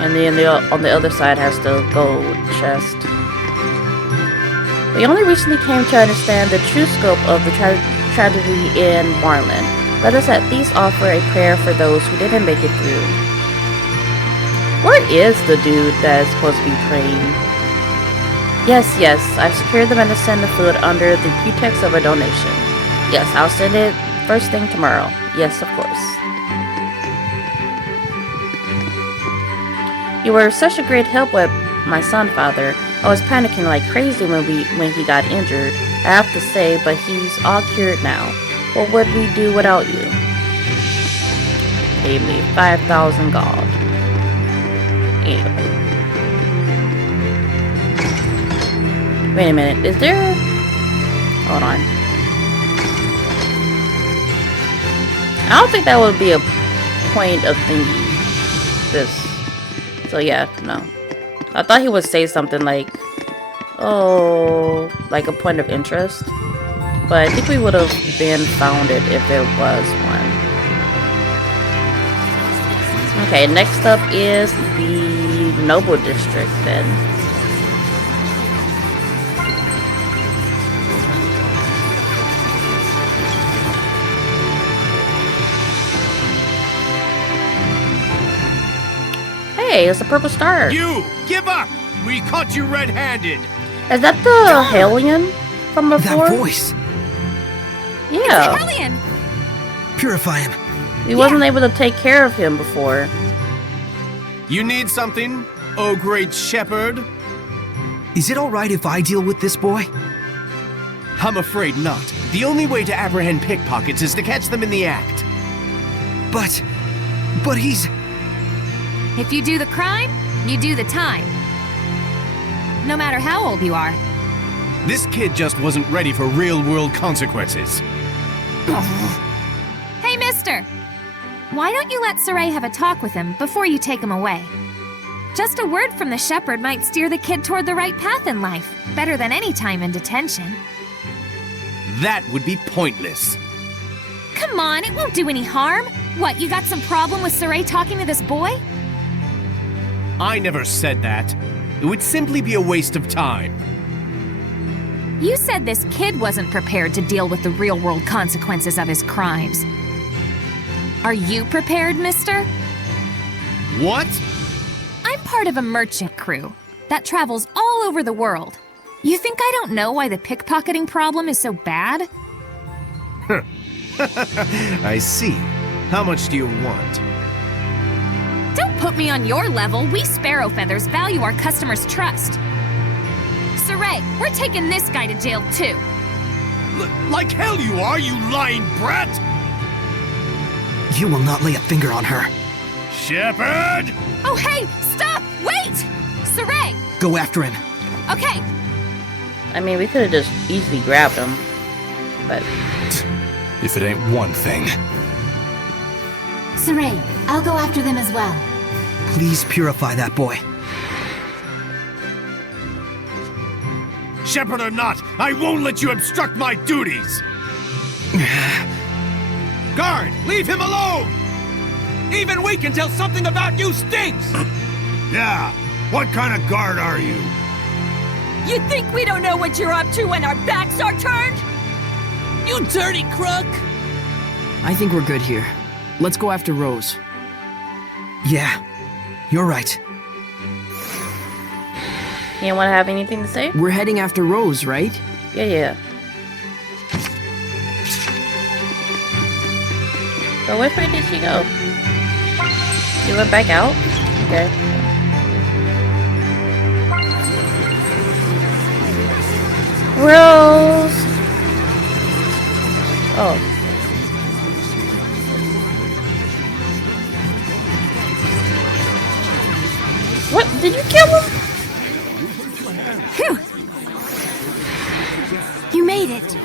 And then on the other side has the gold chest. We only recently came to understand the true scope of the tragedy in Marlin. Let us at least offer a prayer for those who didn't make it through. Where is the dude that is supposed to be praying? Yes, I've secured the medicine and food under the pretext of a donation. Yes, I'll send it first thing tomorrow. Yes, of course. You were such a great help with my son, Father. I was panicking like crazy when he got injured, I have to say, but he's all cured now. What would we do without you? Pay me 5,000 gold. Anyway. Wait a minute, is there... Hold on. I don't think that would be a point of thingy. This. So yeah, no. I thought he would say something like, oh, like a point of interest. But I think we would have been founded if there was one. Okay, next up is the Noble District then. Hey, it's a purple star. You! Give up! We caught you red-handed! Is that the Hellion from before? That voice. Yeah. Hellion! Purify him. We wasn't able to take care of him before. You need something, oh great shepherd? Is it alright if I deal with this boy? I'm afraid not. The only way to apprehend pickpockets is to catch them in the act. But he's... If you do the crime, you do the time. No matter how old you are. This kid just wasn't ready for real-world consequences. Hey, mister! Why don't you let Saray have a talk with him before you take him away? Just a word from the shepherd might steer the kid toward the right path in life, better than any time in detention. That would be pointless. Come on, it won't do any harm. What, you got some problem with Saray talking to this boy? I never said that. It would simply be a waste of time. You said this kid wasn't prepared to deal with the real-world consequences of his crimes. Are you prepared, mister? What? I'm part of a merchant crew that travels all over the world. You think I don't know why the pickpocketing problem is so bad? I see. How much do you want? Don't put me on your level. We Sparrow Feathers value our customers' trust. Saray, we're taking this guy to jail too. Like hell you are, you lying brat! You will not lay a finger on her. Shepherd! Oh hey, stop! Wait! Saray! Go after him. Okay, I mean, we could have just easily grabbed him. But If it ain't one thing. Saray, I'll go after them as well. Please purify that boy. Shepherd or not, I won't let you obstruct my duties! Guard, leave him alone! Even we can tell something about you stinks! Yeah, what kind of guard are you? You think we don't know what you're up to when our backs are turned? You dirty crook! I think we're good here. Let's go after Rose. Yeah, you're right. you don't want to have anything to say? We're heading after Rose, right? Yeah. So which way did she go? She went back out? Okay. Rose! Oh. What? Did you kill him? Phew! You made it.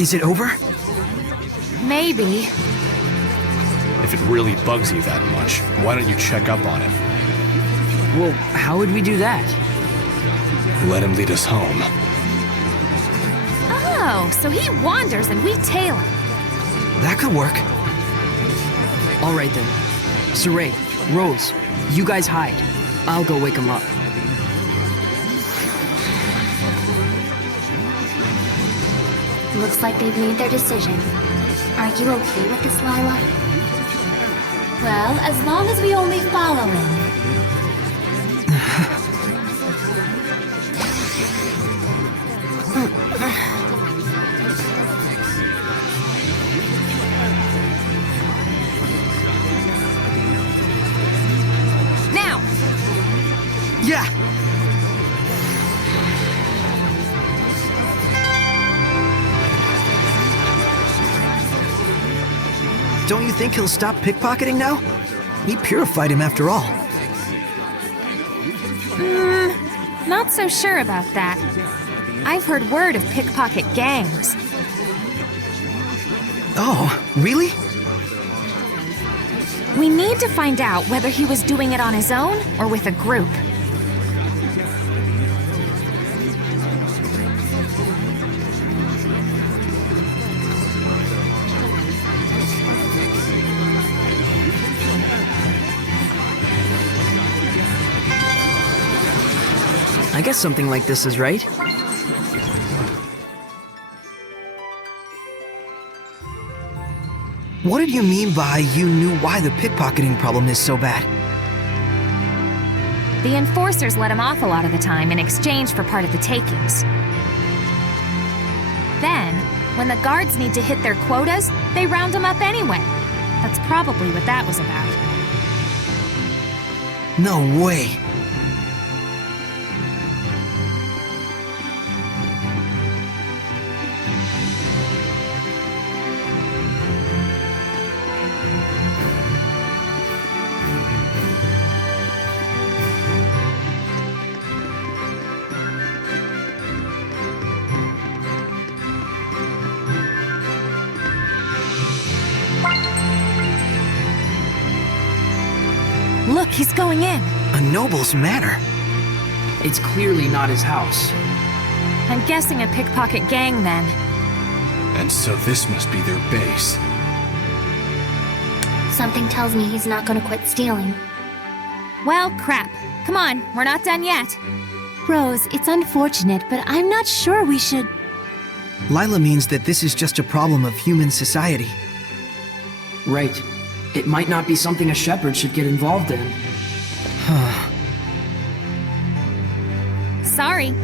Is it over? maybe. If it really bugs you that much, why don't you check up on him? Well, how would we do that? Let him lead us home. Oh, so he wanders and we tail him. That could work. All right then. Saray, Rose, you guys hide. I'll go wake him up. Looks like they've made their decision. Are you okay with this, Lila? Well, as long as we only follow him. Now! Yeah! don't you think he'll stop pickpocketing now? We purified him after all. Not so sure about that. I've heard word of pickpocket gangs. Oh, really? We need to find out whether he was doing it on his own or with a group. I guess something like this is right. What did you mean by you knew why the pickpocketing problem is so bad? The enforcers let him off a lot of the time in exchange for part of the takings. Then, when the guards need to hit their quotas, they round him up anyway. That's probably what that was about. No way. Look, he's going in. A noble's manor. It's clearly not his house. I'm guessing a pickpocket gang then. And so this must be their base. Something tells me he's not gonna quit stealing. Well, crap. Come on, we're not done yet. Rose, it's unfortunate, but I'm not sure we should... Lila means that this is just a problem of human society. Right. It might not be something a shepherd should get involved in. Sorry.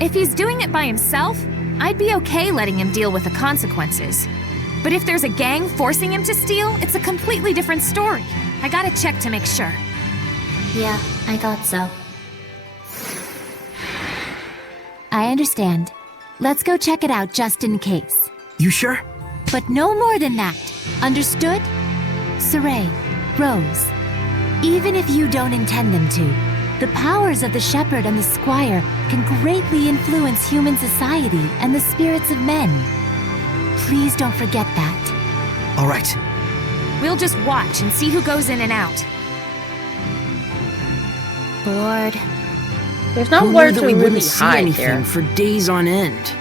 If he's doing it by himself, I'd be okay letting him deal with the consequences. But if there's a gang forcing him to steal, it's a completely different story. I gotta check to make sure. Yeah, I thought so. I understand. Let's go check it out just in case. You sure? But no more than that. Understood? Saray, Rose, even if you don't intend them to, the powers of the shepherd and the squire can greatly influence human society and the spirits of men. Please don't forget that. All right. We'll just watch and see who goes in and out. Bored. There's Who nowhere knew that to we really wouldn't see hide anything here. for days on end?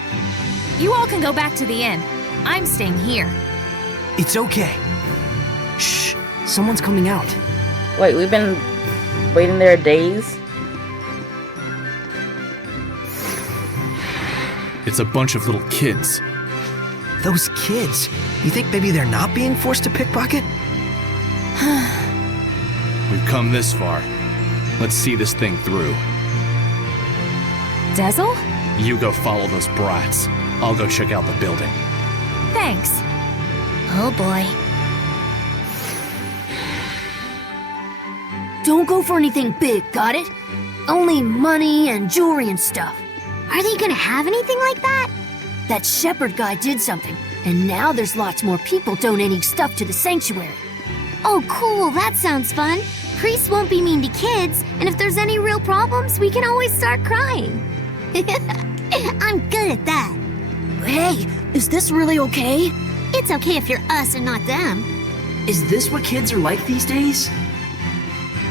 You all can go back to the inn. I'm staying here. It's okay. Shh! Someone's coming out. Wait, we've been waiting there days? It's a bunch of little kids. Those kids. You think maybe they're not being forced to pickpocket? We've come this far. Let's see this thing through. Dezel? You go follow those brats. I'll go check out the building. Thanks. Oh boy. Don't go for anything big, got it? Only money and jewelry and stuff. Are they gonna have anything like that? That shepherd guy did something, and now there's lots more people donating stuff to the sanctuary. Oh cool, that sounds fun. Priests won't be mean to kids, and if there's any real problems, we can always start crying. I'm good at that. Hey, is this really okay? It's okay if you're us and not them. Is this what kids are like these days?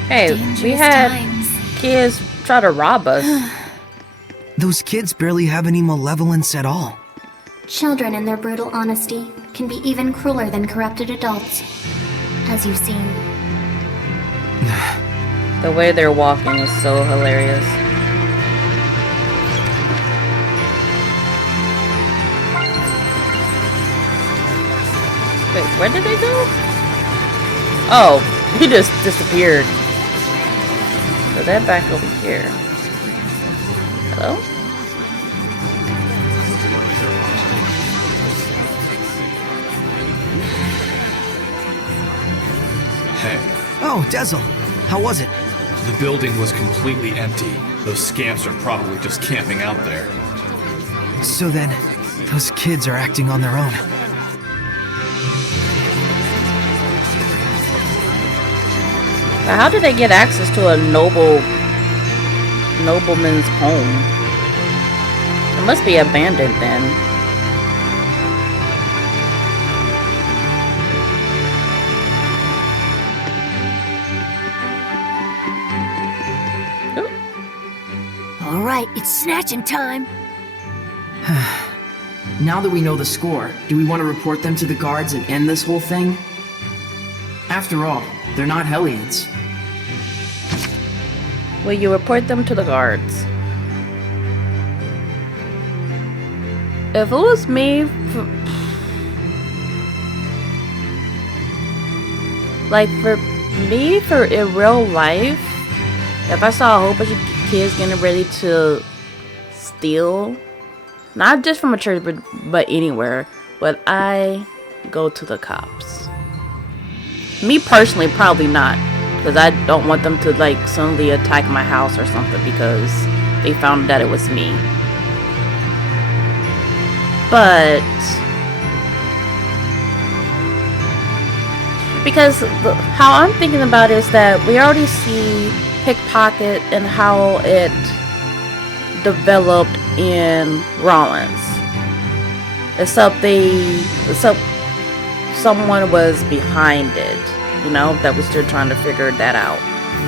Hey, we Dangerous had times. kids try to rob us. Those kids barely have any malevolence at all. Children in their brutal honesty can be even crueler than corrupted adults, as you've seen. The way they're walking is so hilarious. Wait, where did they go? Oh, he just disappeared. So they're back over here. Hello? Hey, Oh, Dezel. How was it? the building was completely empty. Those scamps are probably just camping out there. So then, those kids are acting on their own. Now, how did they get access to a nobleman's home? It must be abandoned then. All right, it's snatching time. Now that we know the score, do we want to report them to the guards and end this whole thing? After all, they're not Hellions. Will you report them to the guards? If it was me, for in real life, if I saw a whole bunch of kids getting ready to steal, not just from a church, but anywhere, would I go to the cops? Me personally, probably not, because I don't want them to like suddenly attack my house or something because they found that it was me. But because how I'm thinking about it is that we already see pickpocket and how it developed in Rollins. Except someone was behind it, you know, that was still trying to figure that out.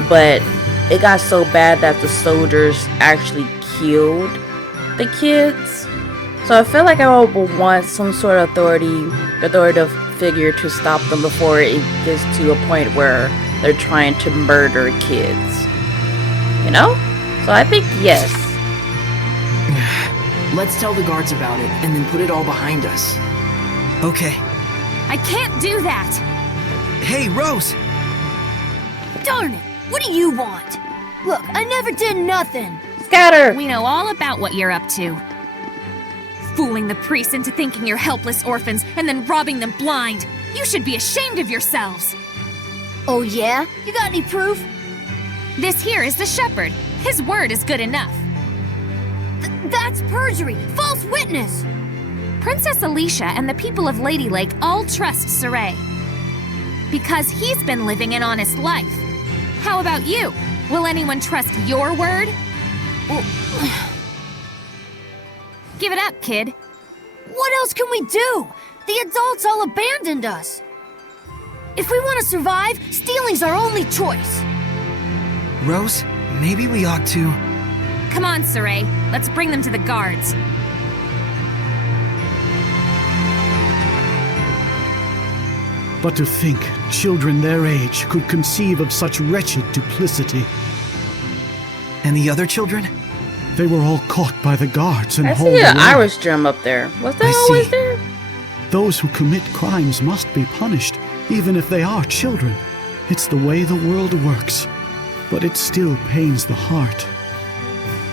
But it got so bad that the soldiers actually killed the kids. So I feel like I would want some sort of authoritative figure to stop them before it gets to a point where they're trying to murder kids. You know? So I think yes. Let's tell the guards about it and then put it all behind us. Okay. I can't do that! Hey, Rose! Darn it! What do you want? Look, I never did nothing. Scatter! We know all about what you're up to. Fooling the priests into thinking you're helpless orphans and then robbing them blind. You should be ashamed of yourselves. Oh yeah? You got any proof? This here is the shepherd. His word is good enough. That's perjury! False witness! Princess Elysia and the people of Ladylake all trust Saray. Because he's been living an honest life. How about you? Will anyone trust your word? Give it up, kid. What else can we do? The adults all abandoned us. If we want to survive, stealing's our only choice. Rose, maybe we ought to... Come on, Saray. Let's bring them to the guards. But to think children their age could conceive of such wretched duplicity. And the other children? They were all caught by the guards and I hauled see an away. Irish gem up there. Was that always there? Those who commit crimes must be punished, even if they are children. It's the way the world works. But it still pains the heart.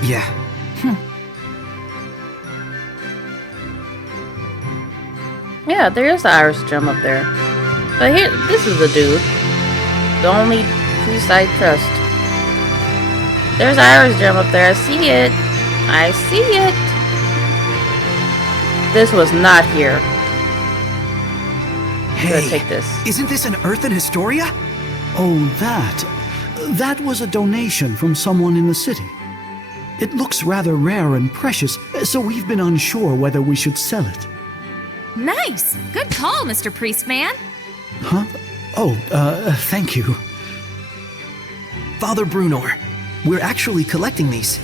Yeah. Yeah, there is the Irish gem up there. But here, this is the dude. The only priest I trust. There's the Irish gem up there. I see it. I see it. This was not here. Hey, take this. Isn't this an Earthen Historia? Oh, that was a donation from someone in the city. It looks rather rare and precious, so we've been unsure whether we should sell it. Nice! Good call, Mr. Priestman. Huh? Oh, thank you. Father Brunor, we're actually collecting these.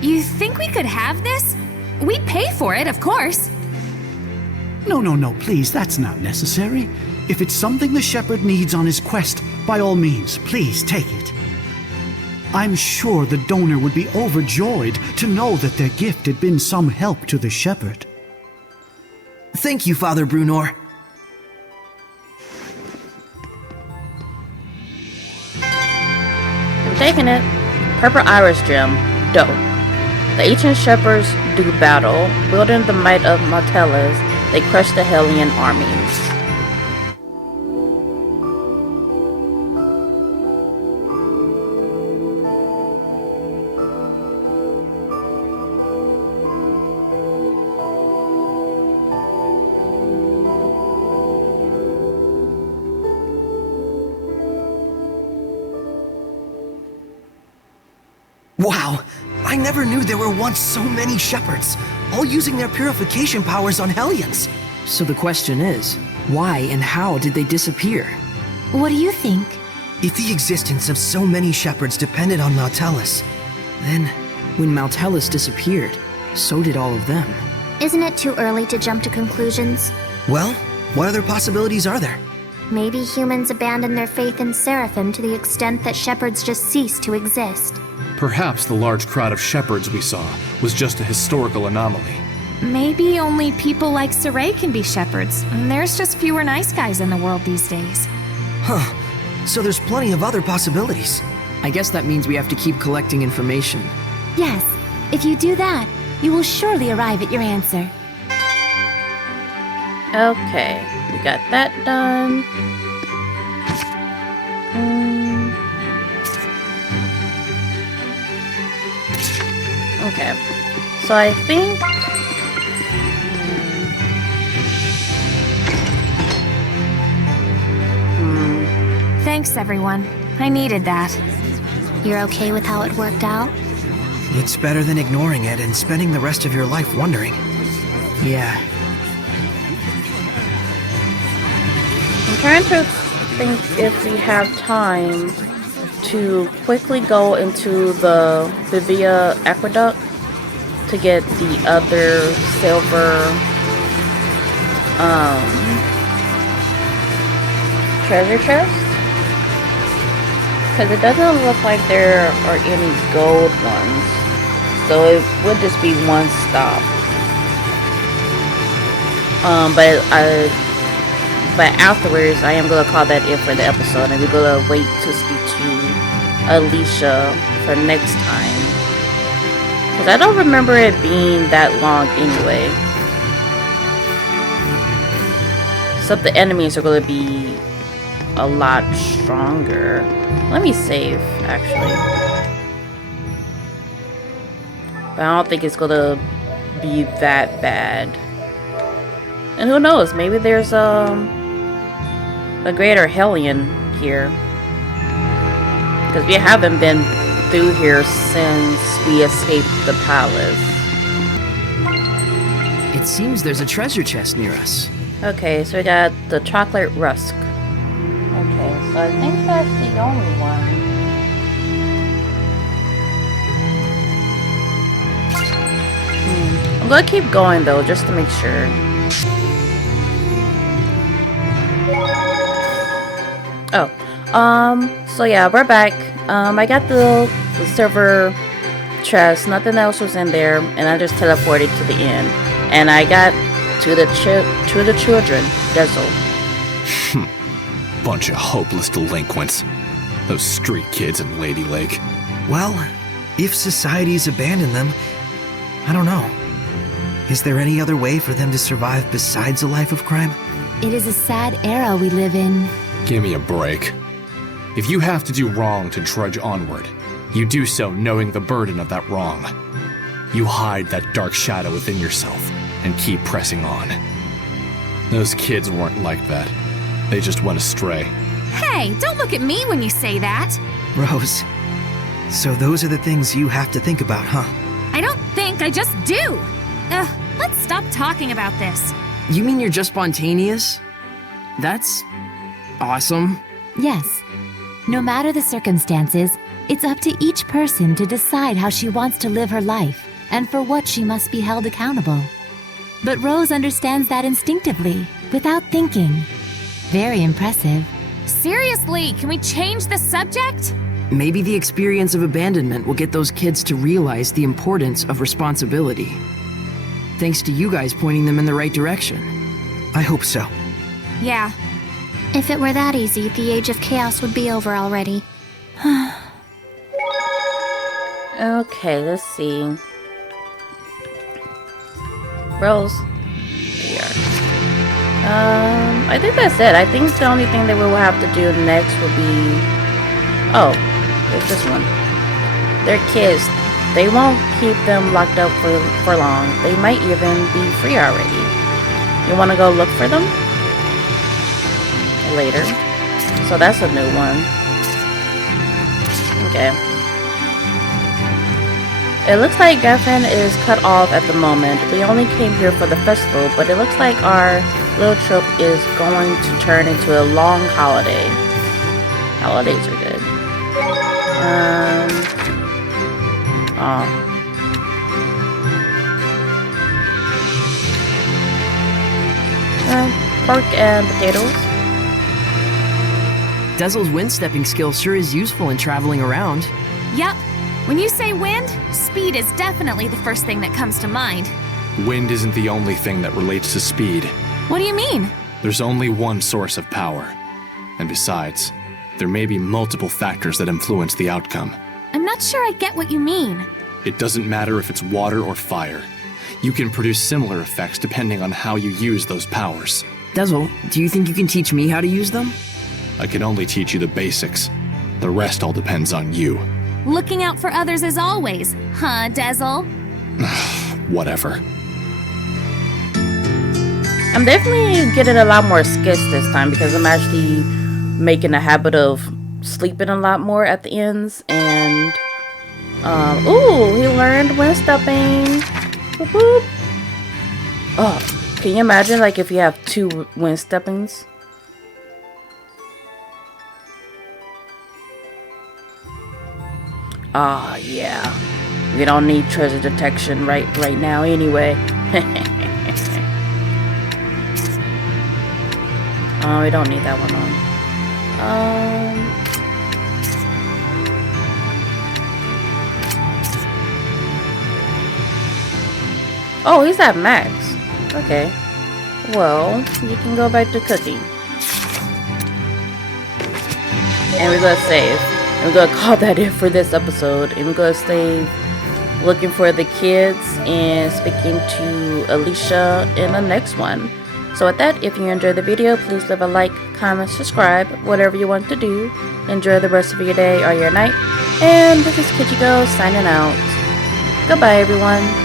You think we could have this? We'd pay for it, of course. No, please, that's not necessary. If it's something the shepherd needs on his quest, by all means, please take it. I'm sure the donor would be overjoyed to know that their gift had been some help to the shepherd. Thank you, Father Brunor. I'm taking it. Purple Irish gem. Dope. The ancient shepherds do battle. Wielding the might of Martellus, they crush the Hellion armies. I never knew there were once so many shepherds, all using their purification powers on Hellions. So the question is, why and how did they disappear? What do you think? If the existence of so many shepherds depended on Nautilus, then... When Nautilus disappeared, so did all of them. Isn't it too early to jump to conclusions? Well, what other possibilities are there? Maybe humans abandoned their faith in Seraphim to the extent that shepherds just ceased to exist. Perhaps the large crowd of shepherds we saw was just a historical anomaly. Maybe only people like Saray can be shepherds, and there's just fewer nice guys in the world these days. Huh. So there's plenty of other possibilities. I guess that means we have to keep collecting information. Yes, if you do that, you will surely arrive at your answer. Okay, we got that done. Okay, so I think... Thanks, everyone. I needed that. You're okay with how it worked out? It's better than ignoring it and spending the rest of your life wondering. Yeah. I'm trying to think if we have time to quickly go into the Vivia Aqueduct to get the other silver treasure chest. Because it doesn't look like there are any gold ones. So it would just be one stop. But afterwards, I am going to call that it for the episode. And we're going to wait to speak to Elysia for next time. Because I don't remember it being that long anyway. Except the enemies are going to be a lot stronger. Let me save, actually. But I don't think it's gonna be that bad. And who knows, maybe there's a greater Hellion here. Because we haven't been through here since we escaped the palace. It seems there's a treasure chest near us. Okay, so we got the chocolate rusk. Okay, so I think that's the only one. I'm gonna keep going though, just to make sure. Oh, so yeah, we're back. I got the silver chest, nothing else was in there, and I just teleported to the inn. And I got to the children, Dezel. Bunch of hopeless delinquents. Those street kids in Ladylake. Well, if society's abandoned them, I don't know. Is there any other way for them to survive besides a life of crime? It is a sad era we live in. Give me a break. If you have to do wrong to trudge onward, you do so knowing the burden of that wrong. You hide that dark shadow within yourself and keep pressing on. Those kids weren't like that. They just went astray. Hey, don't look at me when you say that. Rose, so those are the things you have to think about, huh? I don't think, I just do. Let's stop talking about this. You mean you're just spontaneous? That's awesome. Yes. No matter the circumstances, it's up to each person to decide how she wants to live her life and for what she must be held accountable. But Rose understands that instinctively, without thinking. Very impressive. Seriously, can we change the subject? Maybe the experience of abandonment will get those kids to realize the importance of responsibility. Thanks to you guys pointing them in the right direction. I hope so. Yeah. If it were that easy, the Age of Chaos would be over already. Okay, let's see. Rose. Here. I think that's it. I think the only thing that we will have to do next would be... Oh, there's this one. They're kids. They won't keep them locked up for long. They might even be free already. You want to go look for them? Later. So that's a new one. Okay. It looks like Gaffin is cut off at the moment. We only came here for the festival, but it looks like our little trip is going to turn into a long holiday. Holidays are good. Pork and potatoes. Dezel's wind-stepping skill sure is useful in traveling around. Yep. When you say wind, speed is definitely the first thing that comes to mind. Wind isn't the only thing that relates to speed. What do you mean? There's only one source of power. And besides, there may be multiple factors that influence the outcome. I'm not sure I get what you mean. It doesn't matter if it's water or fire. You can produce similar effects depending on how you use those powers. Dezel, do you think you can teach me how to use them? I can only teach you the basics. The rest all depends on you. Looking out for others as always, huh, Dezel? Whatever. I'm definitely getting a lot more skits this time because I'm actually making a habit of sleeping a lot more at the ends. And, ooh, he learned wind stepping. Whoop. Oh, can you imagine, like, if you have 2 wind steppings? Ah, yeah. We don't need treasure detection right now anyway. Oh, we don't need that one on. Oh, he's at max. Okay. Well, you can go back to cooking. And we're gonna save. And we're gonna call that it for this episode. And we're gonna stay looking for the kids and speaking to Elysia in the next one. So with that, if you enjoyed the video, please leave a like, comment, subscribe, whatever you want to do. Enjoy the rest of your day or your night. And this is Kichiko signing out. Goodbye, everyone.